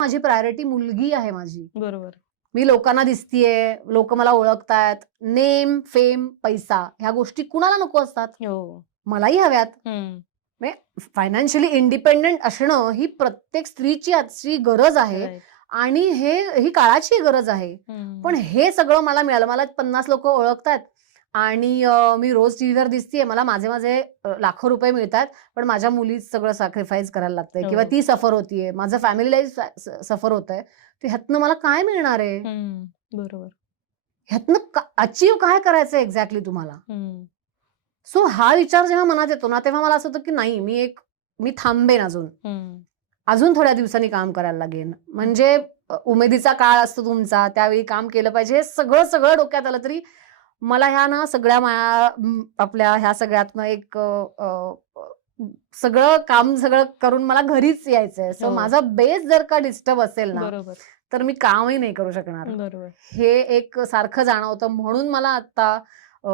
माझी प्रायोरिटी मुलगी आहे माझी. बरोबर. मी लोकांना दिसतीये, लोक मला ओळखतायत. नेम, फेम, पैसा ह्या गोष्टी कुणाला नको असतात? हो. मलाही हव्यात. हं. म्हणजे फायनान्शियली इंडिपेंडंट असणं ही प्रत्येक स्त्रीची आजची गरज आहे राइट. आणि ही काळाची गरज आहे. पण हं. हे सगळं मला मिळालं. मला 50 लोकं ओळखतायत आणि मी रोज टीव्हीवर दिसतीये. मला माझे लाखो रुपये मिळतायत. पण माझ्या मुलीचं सगळं सॅक्रिफाईस करायला लागतंय किंवा हो. ती सफर होतीये. माझं फॅमिली लाईफ सफर होतंय. तर ह्यातनं मला काय मिळणार आहे? हं. बरोबर. ह्यातनं अचीव्ह काय करायचंय एक्झॅक्टली तुम्हाला? हं. सो हा विचार जेव्हा मनात येतो ना, तेव्हा मला असं होतं की नाही मी थांबेन अजून. हं. अजून थोड्या दिवसांनी काम करायला लागेन. म्हणजे उमेदीचा काळ असतो तुमचा, त्यावेळी काम केलं पाहिजे. हे सगळं डोक्यात आलं तरी मला ह्या ना सगळ्या आपल्या ह्या सगळ्यातनं एक सगळं काम करून मला घरीच यायचंय. सो हो. माझा बेस जर का डिस्टर्ब असेल ना, बरोबर. तर मी कामही नाही करू शकणार. बरोबर. हे एक सारखं जाणवतं म्हणून मला आता अ,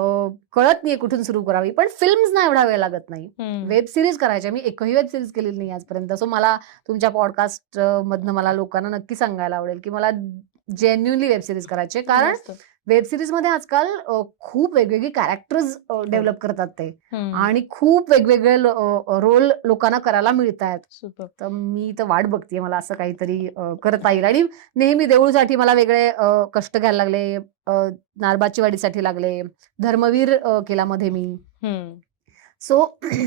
कळत नाहीये कुठून सुरू करावी. पण फिल्म्सना एवढा वेळ लागत नाही. हं. वेब सीरीज करायच्या. मी एकही वेब सीरीज केलेली नाही आजपर्यंत. सो मला तुमच्या पॉडकास्ट मधनं मला लोकांना नक्की सांगायला आवडेल, की मला जेन्युइनली वेब सीरीज करायची आहे. कारण मस्त. वेब सीरीजमध्ये आजकाल खूप वेगवेगळी कॅरेक्टर्स हो. डेव्हलप करतात ते हं. आणि खूप वेगवेगळे रोल लोकांना करायला मिळतायत. सुपर. तर मी तर वाट बघतेय मला असं काहीतरी करता येईल आणि नेहमी देऊळसाठी मला वेगळे कष्ट घ्यायला लागले. नारबाची वाडीसाठी लागले. धर्मवीर केला मध्ये मी. हं. सो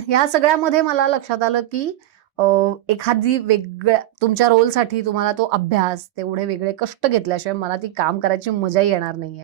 ह्या सगळ्यामध्ये मला लक्षात आलं, की अ, एखादी वेगळ्या तुमच्या रोलसाठी तुम्हाला तो अभ्यास, तेवढे वेगळे कष्ट घेतल्याशिवाय मला ती काम करायची मजाही येणार नाहीये.